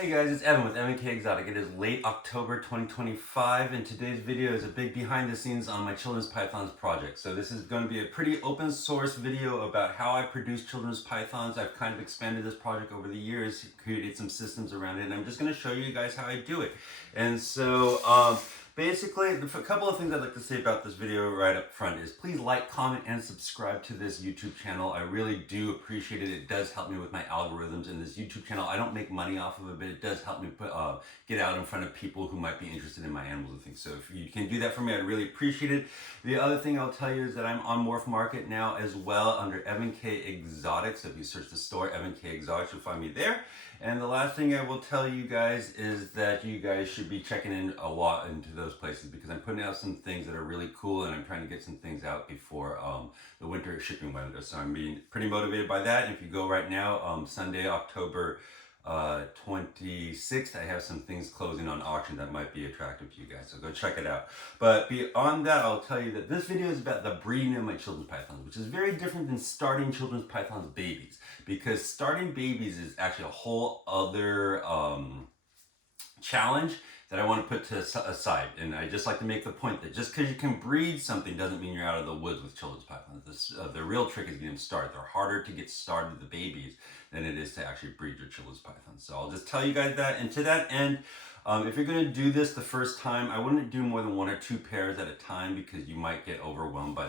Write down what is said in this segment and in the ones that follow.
Hey guys, it's Evan with M&K Exotic. It is late October 2025 and today's video is a big behind the scenes on my children's pythons project. So this is going to be a pretty open source video about how I produce children's pythons. I've kind of expanded this project over the years, created some systems around it, and I'm just going to show you guys how I do it. And so basically, a couple of things I'd like to say about this video right up front is please like, comment, and subscribe to this YouTube channel. I really do appreciate it. It does help me with my algorithms in this YouTube channel. I don't make money off of it, but it does help me get out in front of people who might be interested in my animals and things. So if you can do that for me, I'd really appreciate it. The other thing I'll tell you is that I'm on Morph Market now as well under Evan K Exotic. So if you search the store, Evan K Exotic, you'll find me there. And the last thing I will tell you guys is that you guys should be checking in a lot into those places because I'm putting out some things that are really cool and I'm trying to get some things out before the winter shipping window. So I'm being pretty motivated by that. And if you go right now, Sunday, October 26th, I have some things closing on auction that might be attractive to you guys, so go check it out. But beyond that, I'll tell you that this video is about the breeding of my children's pythons, which is very different than starting children's pythons babies, because starting babies is actually a whole other challenge that I want to put aside. And I just like to make the point that just because you can breed something doesn't mean you're out of the woods with children's pythons. The real trick is getting them started. They're harder to get started, the babies, than it is to actually breed your children's pythons. So I'll just tell you guys that. And to that end, if you're going to do this the first time, I wouldn't do more than 1 or 2 pairs at a time because you might get overwhelmed by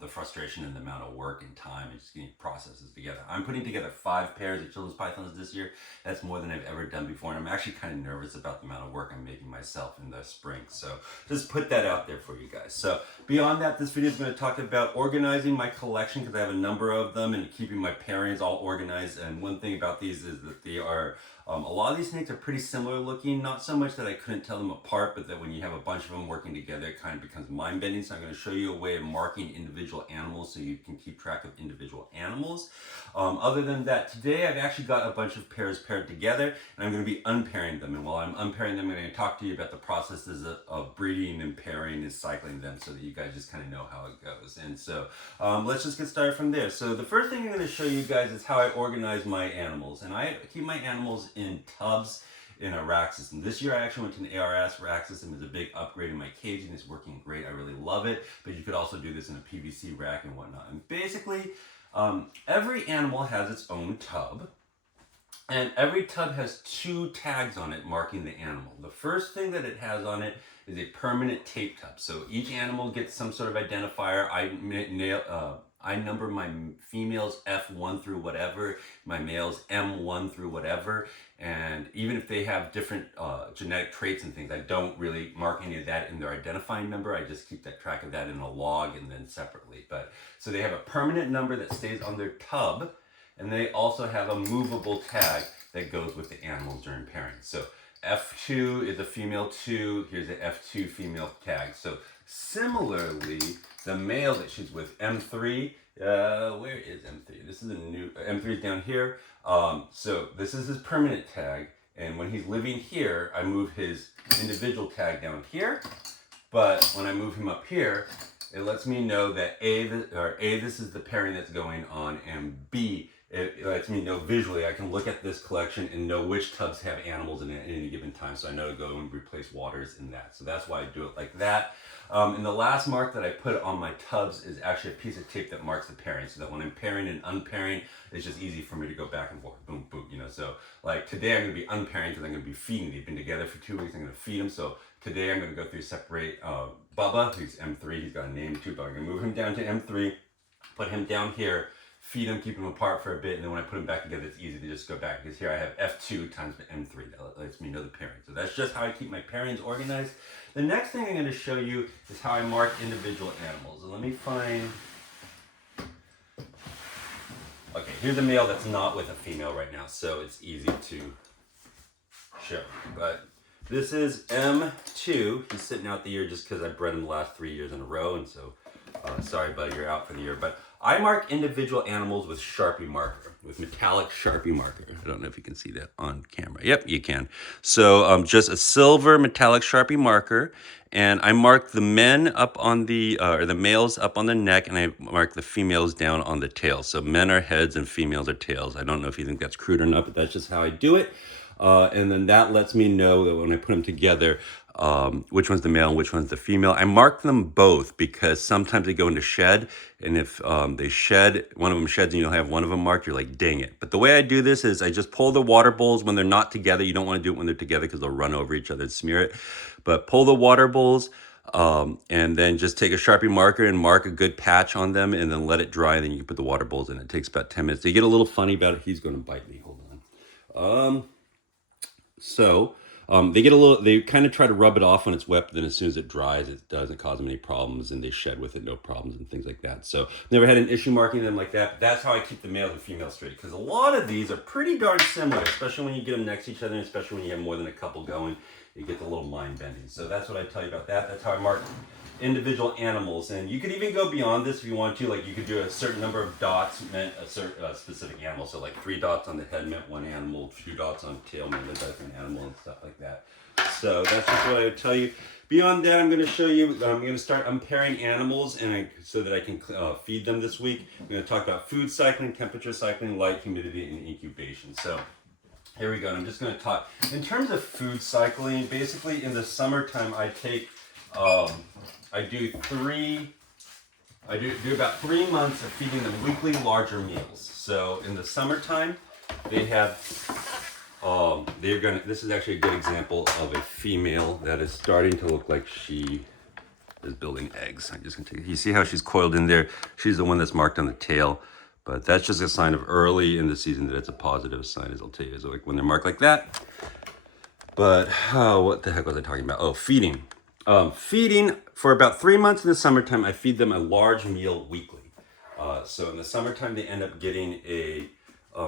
the frustration and the amount of work and time and just getting processes together. I'm putting together 5 pairs of children's pythons this year. That's more than I've ever done before, and I'm actually kind of nervous about the amount of work I'm making myself in the spring. So just put that out there for you guys. So beyond that, this video is going to talk about organizing my collection because I have a number of them and keeping my pairings all organized. And one thing about these is that they are a lot of these snakes are pretty similar looking, not so much that I couldn't tell them apart, but that when you have a bunch of them working together, it kind of becomes mind-bending. So I'm going to show you a way of marking individual animals so you can keep track of individual animals. Other than that, today I've actually got a bunch of pairs paired together, and I'm going to be unpairing them. And while I'm unpairing them, I'm going to talk to you about the processes of breeding and pairing and cycling them so that you guys just kind of know how it goes. And so let's just get started from there. So the first thing I'm going to show you guys is how I organize my animals. And I keep my animals in tubs in a rack system. This year I actually went to an ARS rack system. It's a big upgrade in my caging. It's working great. I really love it. But you could also do this in a PVC rack and whatnot. And basically, every animal has its own tub. And every tub has 2 tags on it marking the animal. The first thing that it has on it is a permanent tape tub. So each animal gets some sort of identifier. I number my females F1 through whatever, my males M1 through whatever. And even if they have different genetic traits and things, I don't really mark any of that in their identifying number. I just keep that track of that in a log and then separately. But so they have a permanent number that stays on their tub. And they also have a movable tag that goes with the animals during pairing. So F2 is a female 2. Here's an F2 female tag. So similarly, the male that she's with, M3, where is M3? This is a new, M3 is down here. So this is his permanent tag. And when he's living here, I move his individual tag down here. But when I move him up here, it lets me know that A, this is the pairing that's going on, and B, it lets me know visually. I can look at this collection and know which tubs have animals in it at any given time, so I know to go and replace waters in that. So that's why I do it like that. And the last mark that I put on my tubs is actually a piece of tape that marks the pairing, so that when I'm pairing and unpairing, it's just easy for me to go back and forth, boom, boom, you know. So like today I'm going to be unpairing because I'm going to be feeding. They've been together for 2 weeks. I'm going to feed them. So today I'm going to go through separate Bubba, who's M3. He's got a name too, but I'm going to move him down to M3, put him down here, feed them, keep them apart for a bit, and then when I put them back together, it's easy to just go back, because here I have F2 times M3. That lets me know the pairing. So that's just how I keep my pairings organized. The next thing I'm going to show you is how I mark individual animals. And let me find... Okay, here's a male that's not with a female right now, so it's easy to show. But this is M2. He's sitting out the year just because I bred him the last 3 years in a row, and so sorry, buddy, you're out for the year. But I mark individual animals with Sharpie marker, with metallic Sharpie marker. I don't know if you can see that on camera. Yep, you can. So just a silver metallic Sharpie marker, and I mark the men up on the, or the males up on the neck, and I mark the females down on the tail. So men are heads and females are tails. I don't know if you think that's crude or not, but that's just how I do it. And then that lets me know that when I put them together, which one's the male and which one's the female. I mark them both because sometimes they go into shed, and if they shed, one of them sheds and you'll have one of them marked, you're like, dang it. But the way I do this is I just pull the water bowls when they're not together. You don't want to do it when they're together because they'll run over each other and smear it. But pull the water bowls, and then just take a Sharpie marker and mark a good patch on them, and then let it dry, and then you can put the water bowls in. It takes about 10 minutes. They get a little funny about it. He's going to bite me. Hold on. So they get a little, they kind of try to rub it off when it's wet, but then as soon as it dries, it doesn't cause them any problems, and they shed with it, no problems, and things like that. So never had an issue marking them like that, but that's how I keep the males and females straight, because a lot of these are pretty darn similar, especially when you get them next to each other, and especially when you have more than a couple going, it gets a little mind bending. So that's what I tell you about that. That's how I mark individual animals. And you could even go beyond this if you want to. Like, you could do a certain number of dots meant a certain specific animal. So like 3 dots on the head meant one animal, 2 dots on the tail meant a different animal, and stuff like that. So that's just what I would tell you. Beyond that, I'm going to show you, I'm going to start unpairing animals so that I can feed them this week. I'm going to talk about food cycling, temperature cycling, light, humidity, and incubation. So here we go. And I'm just going to talk in terms of food cycling. Basically, in the summertime, I take I do about 3 months of feeding them weekly larger meals. So in the summertime, they have this is actually a good example of a female that is starting to look like she is building eggs. I'm just gonna take, you see how she's coiled in there? She's the one that's marked on the tail. But that's just a sign of early in the season that it's a positive sign, as I'll tell you. So like when they're marked like that. But what the heck was I talking about? Oh, feeding. Feeding for about 3 months in the summertime, I feed them a large meal weekly. So in the summertime, they end up getting a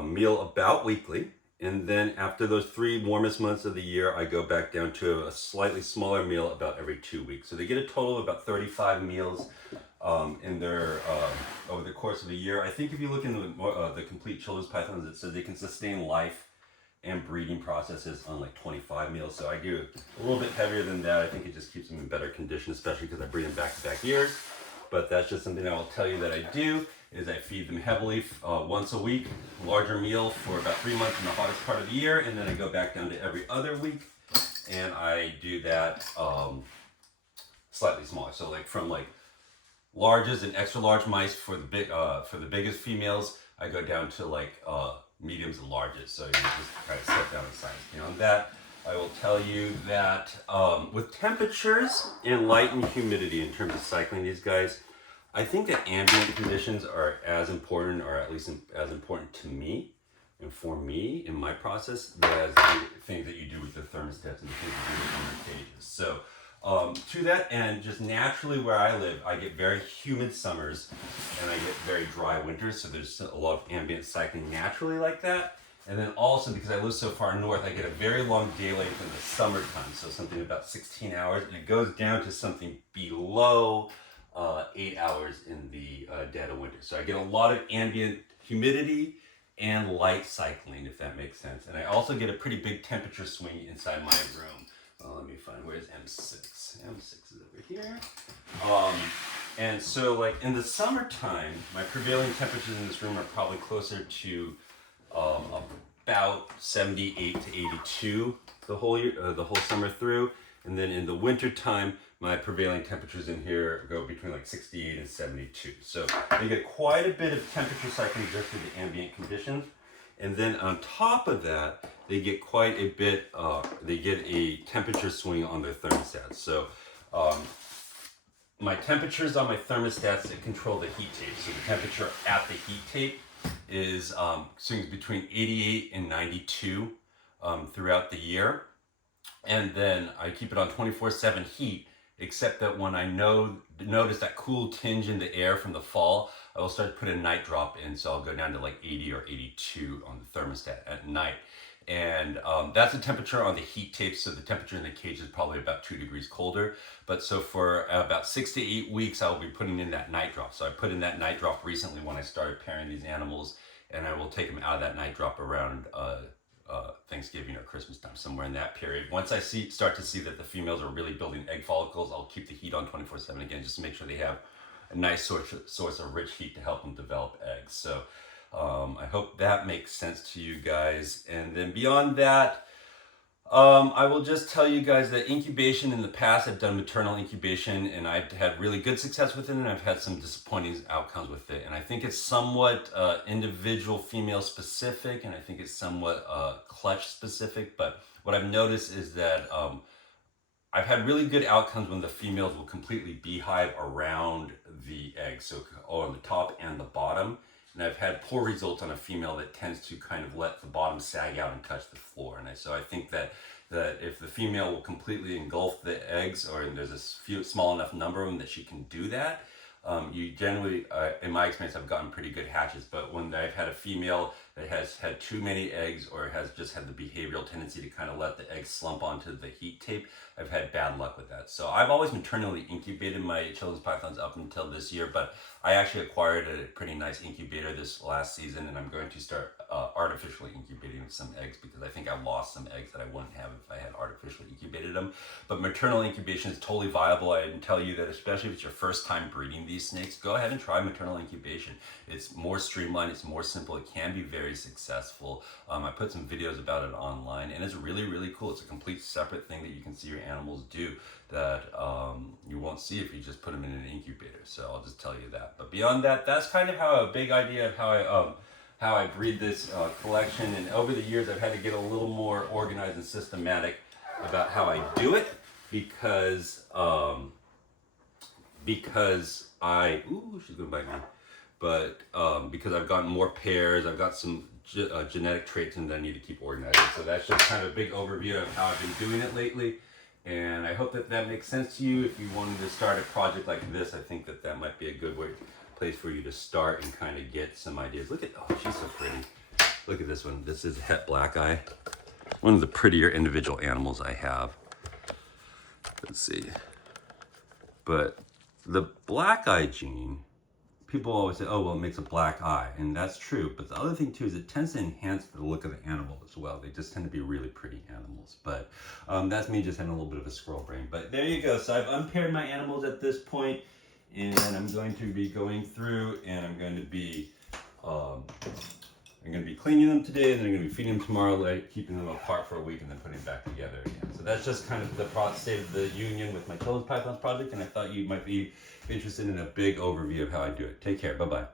meal about weekly. And then after those 3 warmest months of the year, I go back down to a slightly smaller meal about every 2 weeks. So they get a total of about 35 meals in their over the course of a year. I think if you look in the complete children's pythons, it says they can sustain life and breeding processes on like 25 meals. So I do a little bit heavier than that. I think it just keeps them in better condition, especially because I breed them back-to-back years. But that's just something I will tell you that I do, is I feed them heavily once a week, larger meal for about 3 months in the hottest part of the year, and then I go back down to every other week, and I do that slightly smaller. So like from like larges and extra large mice for the biggest females, I go down to like mediums and larges. So you just kind of step down in size. Beyond that, I will tell you that with temperatures and light and humidity in terms of cycling these guys, I think that ambient conditions are as important, or at least as important to me and for me in my process, as the things that you do with the thermostats and the things you do in your cages. So to that end, just naturally where I live, I get very humid summers and I get very dry winters. So there's a lot of ambient cycling naturally like that. And then also because I live so far north, I get a very long day length in the summertime. So something about 16 hours, and it goes down to something below 8 hours in the dead of winter. So I get a lot of ambient humidity and light cycling, if that makes sense. And I also get a pretty big temperature swing inside my room. Let me find, where's M6? M6 is over here. And so like in the summertime, my prevailing temperatures in this room are probably closer to about 78 to 82 the whole year, the whole summer through. And then in the winter time, my prevailing temperatures in here go between like 68 and 72. So they get quite a bit of temperature cycling just through the ambient conditions. And then on top of that, they get quite a bit, they get a temperature swing on their thermostats. So my temperatures on my thermostats that control the heat tape. So the temperature at the heat tape is swings between 88 and 92 throughout the year. And then I keep it on 24/7 heat, except that when I notice that cool tinge in the air from the fall, I will start to put a night drop in. So I'll go down to like 80 or 82 on the thermostat at night. And that's the temperature on the heat tape. So the temperature in the cage is probably about 2 degrees colder. But so for about 6 to 8 weeks, I will be putting in that night drop. So I put in that night drop recently when I started pairing these animals, and I will take them out of that night drop around Thanksgiving or Christmas time, somewhere in that period. Once I start to see that the females are really building egg follicles, I'll keep the heat on 24/7 again, just to make sure they have a nice source of rich heat to help them develop eggs. So I hope that makes sense to you guys. And then beyond that, I will just tell you guys that incubation in the past, I've done maternal incubation and I've had really good success with it, and I've had some disappointing outcomes with it. And I think it's somewhat individual female specific, and I think it's somewhat clutch specific. But what I've noticed is that I've had really good outcomes when the females will completely beehive around the egg, so on the top and the bottom. And I've had poor results on a female that tends to kind of let the bottom sag out and touch the floor. So I think that if the female will completely engulf the eggs, or there's a small enough number of them that she can do that, you generally, in my experience, I've gotten pretty good hatches. But when I've had a female that has had too many eggs, or has just had the behavioral tendency to kind of let the eggs slump onto the heat tape, I've had bad luck with that. So I've always maternally incubated my children's pythons up until this year, but I actually acquired a pretty nice incubator this last season, and I'm going to start artificially incubating some eggs, because I think I lost some eggs that I wouldn't have if I had artificially incubated them. But maternal incubation is totally viable. I can tell you that, especially if it's your first time breeding these snakes, go ahead and try maternal incubation. It's more streamlined, it's more simple, it can be very successful. I put some videos about it online, and it's really, really cool. It's a complete separate thing that you can see your animals do that you won't see if you just put them in an incubator. So I'll just tell you that. But beyond that, that's kind of how a big idea of how I breed this collection. And over the years, I've had to get a little more organized and systematic about how I do it, because she's going back now. But because I've gotten more pairs, I've got some genetic traits and that I need to keep organizing. So that's just kind of a big overview of how I've been doing it lately. And I hope that that makes sense to you. If you wanted to start a project like this, I think that that might be a good place for you to start and kind of get some ideas. Look at, oh, she's so pretty. Look at this one. This is Het Black Eye. One of the prettier individual animals I have. Let's see. But the black eye gene, people always say, oh, well, it makes a black eye. And that's true. But the other thing, too, is it tends to enhance the look of the animal as well. They just tend to be really pretty animals. But that's me just having a little bit of a squirrel brain. But there you go. So I've unpaired my animals at this point, and I'm going to be going through, and I'm going to be cleaning them today, and then I'm going to be feeding them tomorrow, like keeping them apart for a week, and then putting them back together again. So that's just kind of the state of the union with my children's pythons project, and I thought you might be interested in a big overview of how I do it. Take care. Bye-bye.